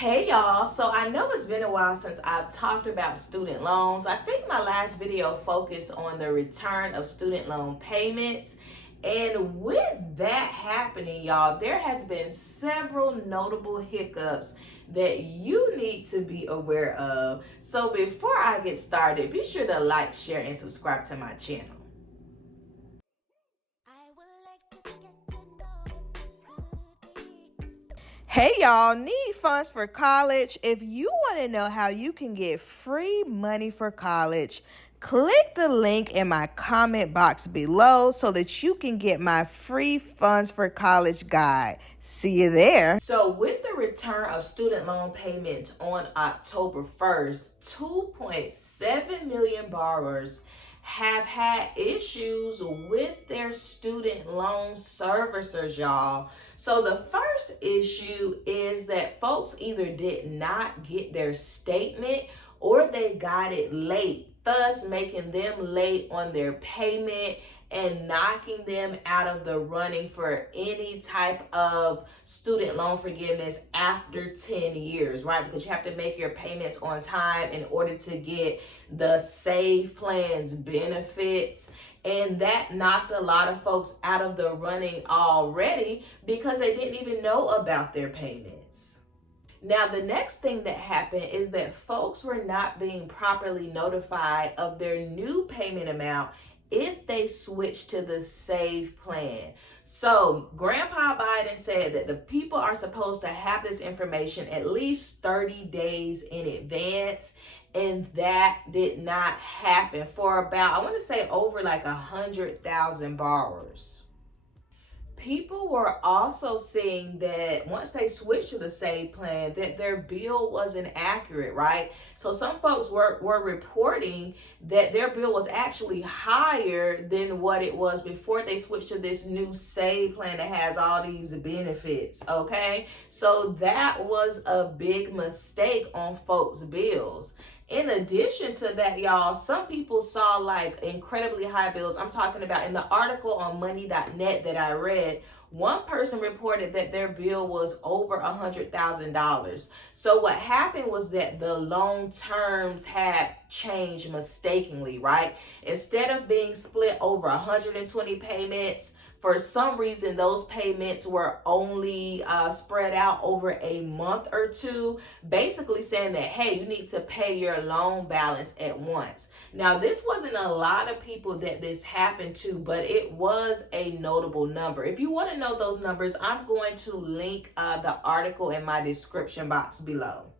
Hey y'all, so I know it's been a while since I've talked about student loans. I think my last video focused on the return of student loan payments. And with that happening, y'all, there has been several notable hiccups that you need to be aware of. So before I get started, be sure to like, share, and subscribe to my channel. Hey y'all, need funds for college? If you want to know how you can get free money for college, click the link in my comment box below so that you can get my free funds for college guide. See you there. So with the return of student loan payments on October 1st, 2.7 million borrowers have had issues with their student loan servicers, y'all. So the first issue is that folks either did not get their statement or they got it late, thus making them late on their payment and knocking them out of the running for any type of student loan forgiveness after 10 years, right? Because you have to make your payments on time in order to get the Save Plans benefits. And that knocked a lot of folks out of the running already because they didn't even know about their payments. Now, the next thing that happened is that folks were not being properly notified of their new payment amount if they switch to the Save Plan. So Grandpa Biden said that the people are supposed to have this information at least 30 days in advance, and that did not happen for about, I want to say, over like 100,000 borrowers. People were also seeing that once they switched to the Save Plan, that their bill wasn't accurate, right? So some folks were reporting that their bill was actually higher than what it was before they switched to this new Save Plan that has all these benefits, okay? So that was a big mistake on folks' bills. In addition to that, y'all, some people saw like incredibly high bills. I'm talking about in the article on money.net that I read, one person reported that their bill was over $100,000. So what happened was that the loan terms had changed mistakenly, right? Instead of being split over 120 payments, for some reason, those payments were only spread out over a month or two, basically saying that, hey, you need to pay your loan balance at once. Now, this wasn't a lot of people that this happened to, but it was a notable number. If you want to know those numbers, I'm going to link the article in my description box below.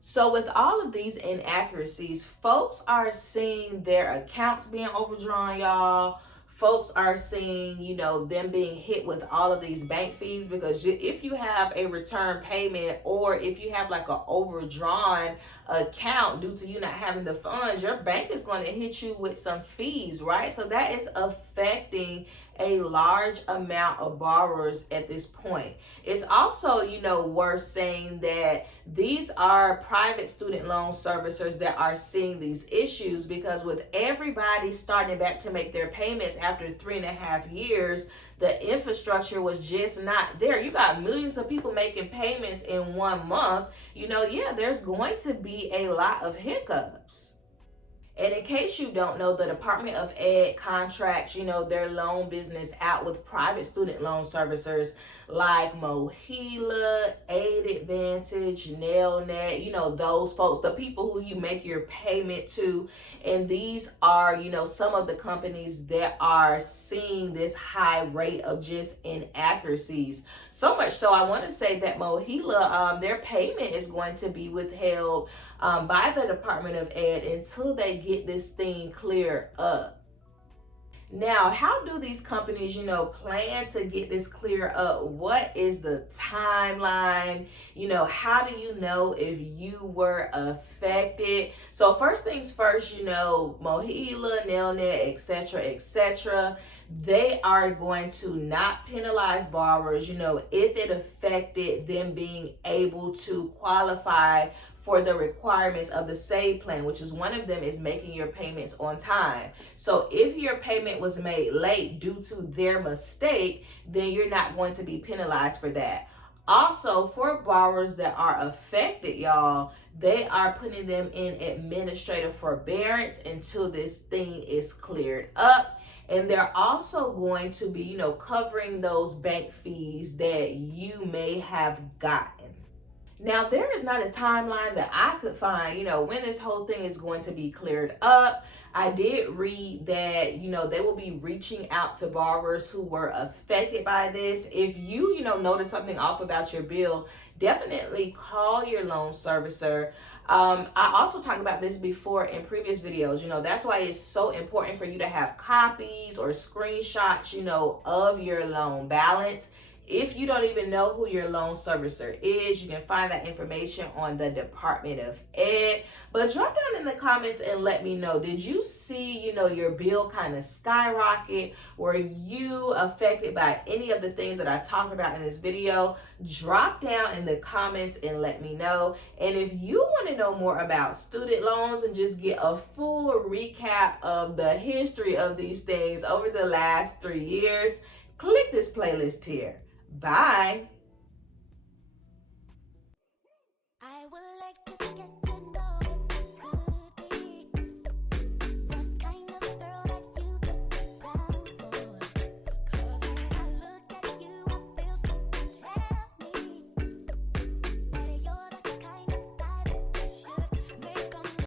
So with all of these inaccuracies, folks are seeing their accounts being overdrawn, y'all. Folks are seeing, them being hit with all of these bank fees, because if you have a return payment or if you have like an overdrawn account due to you not having the funds, your bank is going to hit you with some fees, right? So that is affecting a large amount of borrowers at this point. It's also, worth saying that these are private student loan servicers that are seeing these issues, because with everybody starting back to make their payments after 3.5 years, the infrastructure was just not there. You got millions of people making payments in 1 month. There's going to be a lot of hiccups. And in case you don't know, the Department of Ed contracts, their loan business out with private student loan servicers like Mohila, Aid Advantage, NailNet, those folks, the people who you make your payment to. And these are, some of the companies that are seeing this high rate of just inaccuracies. So much so, I want to say that Mohila, their payment is going to be withheld by the Department of Ed until they get this thing cleared up. Now, how do these companies, plan to get this clear up? What is the timeline? How do you know if you were affected? So first things first, Mohila, NailNet, etc., they are going to not penalize borrowers, if it affected them being able to qualify for the requirements of the Save Plan, which is one of them is making your payments on time. So if your payment was made late due to their mistake, then you're not going to be penalized for that. Also, for borrowers that are affected, y'all, they are putting them in administrative forbearance until this thing is cleared up. And they're also going to be, covering those bank fees that you may have gotten. Now, there is not a timeline that I could find, when this whole thing is going to be cleared up. I did read that, they will be reaching out to borrowers who were affected by this. If you, notice something off about your bill, definitely call your loan servicer. I also talked about this before in previous videos. That's why it's so important for you to have copies or screenshots, of your loan balance. If you don't even know who your loan servicer is, you can find that information on the Department of Ed. But drop down in the comments and let me know, did you see, your bill kind of skyrocket? Were you affected by any of the things that I talked about in this video? Drop down in the comments and let me know. And if you want to know more about student loans and just get a full recap of the history of these things over the last 3 years, click this playlist here. Bye.